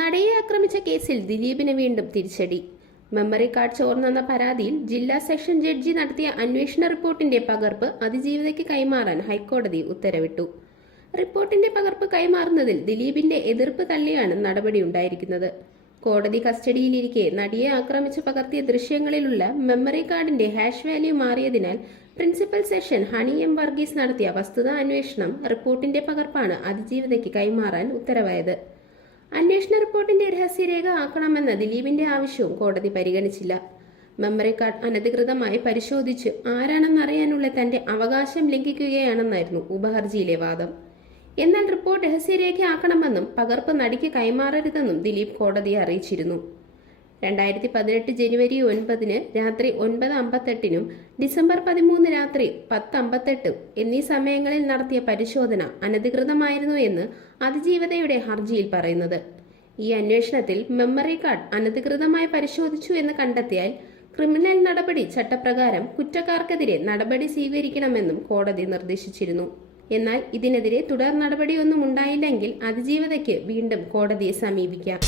നടയെ ആക്രമിച്ച കേസിൽ ദിലീപിന് വീണ്ടും തിരിച്ചടി. മെമ്മറി കാർഡ് ചോർന്നെന്ന പരാതിയിൽ ജില്ലാ സെഷൻ ജഡ്ജി നടത്തിയ അന്വേഷണ റിപ്പോർട്ടിന്റെ പകർപ്പ് അതിജീവിതയ്ക്ക് കൈമാറാൻ ഹൈക്കോടതി ഉത്തരവിട്ടു. റിപ്പോർട്ടിന്റെ പകർപ്പ് കൈമാറുന്നതിൽ ദിലീപിന്റെ എതിർപ്പ് തള്ളിയാണ് നടപടിയുണ്ടായിരിക്കുന്നത്. കോടതി കസ്റ്റഡിയിലിരിക്കെ നടിയെ ആക്രമിച്ച് പകർത്തിയ ദൃശ്യങ്ങളിലുള്ള മെമ്മറി കാർഡിന്റെ hash value മാറിയതിനാൽ principal session Honey M Varghese നടത്തിയ വസ്തുതാ അന്വേഷണം റിപ്പോർട്ടിന്റെ പകർപ്പാണ് അതിജീവിതയ്ക്ക് കൈമാറാൻ ഉത്തരവായത്. അന്വേഷണ റിപ്പോർട്ടിന്റെ രഹസ്യരേഖ ആക്കണമെന്ന ദിലീപിന്റെ ആവശ്യവും കോടതി പരിഗണിച്ചില്ല. മെമ്മറി കാർഡ് അനധികൃതമായി പരിശോധിച്ച് ആരാണെന്നറിയാനുള്ള തന്റെ അവകാശം ലംഘിക്കുകയാണെന്നായിരുന്നു ഉപഹർജിയിലെ വാദം. എന്നാൽ റിപ്പോർട്ട് രഹസ്യരേഖയാക്കണമെന്നും പകർപ്പ് നടിക്ക് കൈമാറരുതെന്നും ദിലീപ് കോടതിയെ അറിയിച്ചിരുന്നു. രണ്ടായിരത്തി പതിനെട്ട് ജനുവരി ഒൻപതിന് രാത്രി ഒൻപത് അമ്പത്തെട്ടിനും ഡിസംബർ പതിമൂന്ന് രാത്രി പത്ത് അമ്പത്തെട്ടും എന്നീ സമയങ്ങളിൽ നടത്തിയ പരിശോധന അനധികൃതമായിരുന്നു എന്ന് അതിജീവതയുടെ ഹർജിയിൽ പറയുന്നത്. ഈ അന്വേഷണത്തിൽ മെമ്മറി കാർഡ് അനധികൃതമായി പരിശോധിച്ചു എന്ന് കണ്ടെത്തിയാൽ ക്രിമിനൽ നടപടി ചട്ടപ്രകാരം കുറ്റക്കാർക്കെതിരെ നടപടി സ്വീകരിക്കണമെന്നും കോടതി നിർദ്ദേശിച്ചിരുന്നു. എന്നാൽ ഇതിനെതിരെ തുടർ നടപടിയൊന്നും ഉണ്ടായില്ലെങ്കിൽ അതിജീവതയ്ക്ക് വീണ്ടും കോടതിയെ സമീപിക്കാം.